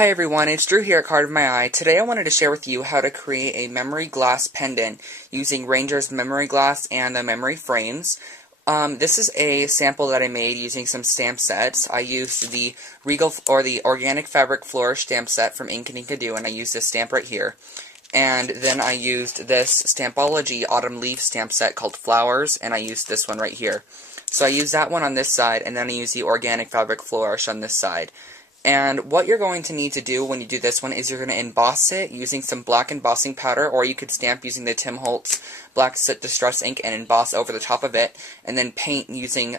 Hi everyone, it's Drew here at Card of My Eye. Today I wanted to share with you how to create a memory glass pendant using Ranger's memory glass and the memory frames. This is a sample that I made using some stamp sets. I used the Regal or the Organic Fabric Flourish stamp set from Ink and Inkadoo, and I used this stamp right here. And then I used this Stampology Autumn Leaf stamp set called Flowers, and I used this one right here. So I used that one on this side, and then I used the Organic Fabric Flourish on this side. And what you're going to need to do when you do this one is you're going to emboss it using some black embossing powder, or you could stamp using the Tim Holtz Black Soot Distress ink and emboss over the top of it, and then paint using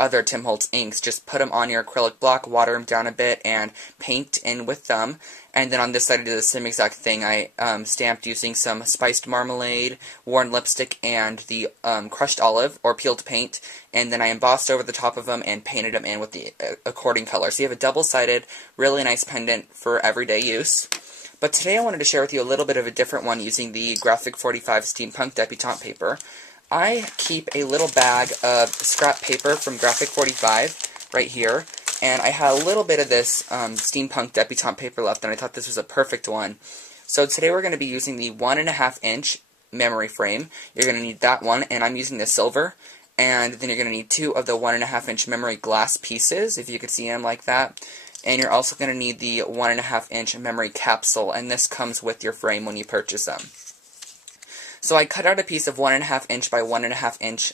other Tim Holtz inks. Just put them on your acrylic block, water them down a bit, and paint in with them. And then on this side I did the same exact thing. I stamped using some spiced marmalade, worn lipstick, and the crushed olive, or peeled paint, and then I embossed over the top of them and painted them in with the according color. So you have a double-sided, really nice pendant for everyday use. But today I wanted to share with you a little bit of a different one using the Graphic 45 Steampunk Debutante paper. I keep a little bag of scrap paper from Graphic 45 right here, and I had a little bit of this Steampunk Debutante paper left, and I thought this was a perfect one. So today we're going to be using the 1.5 inch memory frame. You're going to need that one, and I'm using the silver, and then you're going to need 2 of the 1.5 inch memory glass pieces, if you could see them like that. And you're also going to need the 1.5 inch memory capsule, and this comes with your frame when you purchase them. So I cut out a piece of 1.5 inch by 1.5 inch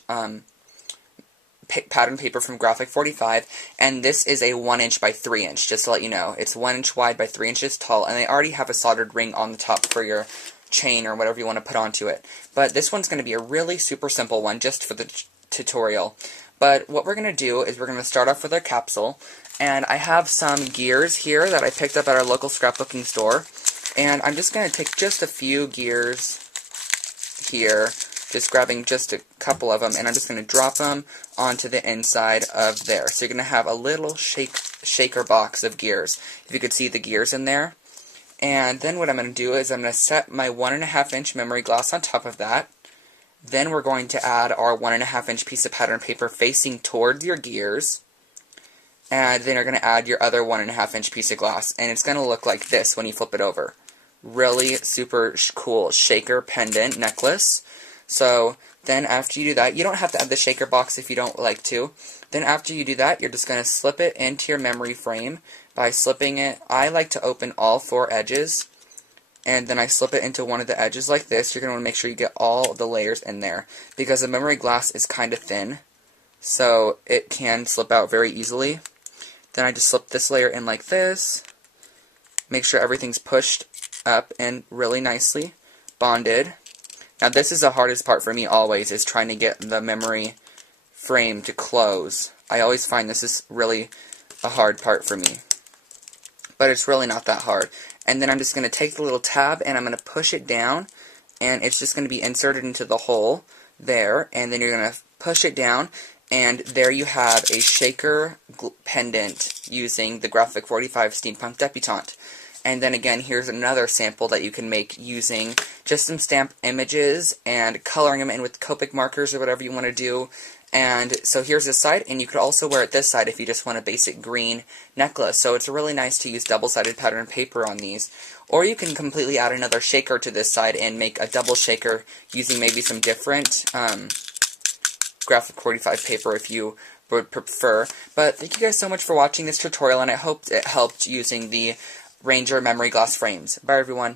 pattern paper from Graphic 45, and this is a 1 inch by 3 inch, just to let you know. It's 1 inch wide by 3 inches tall, and they already have a soldered ring on the top for your chain or whatever you want to put onto it. But this one's going to be a really super simple one just for the tutorial. But what we're going to do is we're going to start off with our capsule, and I have some gears here that I picked up at our local scrapbooking store, and I'm just going to take just a few gears here, just grabbing just a couple of them, and I'm just going to drop them onto the inside of there. So you're going to have a little shaker box of gears, if you could see the gears in there. And then what I'm going to do is I'm going to set my 1.5 inch memory glass on top of that. Then we're going to add our 1.5 inch piece of pattern paper facing towards your gears. And then you're going to add your other 1.5 inch piece of glass, and it's going to look like this when you flip it over. Really super cool shaker pendant necklace. So then after you do that, you don't have to add the shaker box if you don't like to. Then after you do that, you're just going to slip it into your memory frame by slipping it. I like to open all 4 edges, and then I slip it into one of the edges like this. You're going to want to make sure you get all the layers in there, because the memory glass is kind of thin, so it can slip out very easily. Then I just slip this layer in like this. Make sure everything's pushed up and really nicely bonded. Now this is the hardest part for me always, is trying to get the memory frame to close. I always find this is really a hard part for me, but it's really not that hard. And then I'm just going to take the little tab and I'm going to push it down, and it's just going to be inserted into the hole there, and then you're going to push it down, and there you have a shaker pendant using the Graphic 45 Steampunk Debutante. And then again, here's another sample that you can make using just some stamp images and coloring them in with Copic markers or whatever you want to do. And so here's this side, and you could also wear it this side if you just want a basic green necklace. So it's really nice to use double-sided pattern paper on these. Or you can completely add another shaker to this side and make a double shaker using maybe some different Graphic 45 paper if you would prefer. But thank you guys so much for watching this tutorial, and I hope it helped using the Ranger memory glass frames. Bye everyone.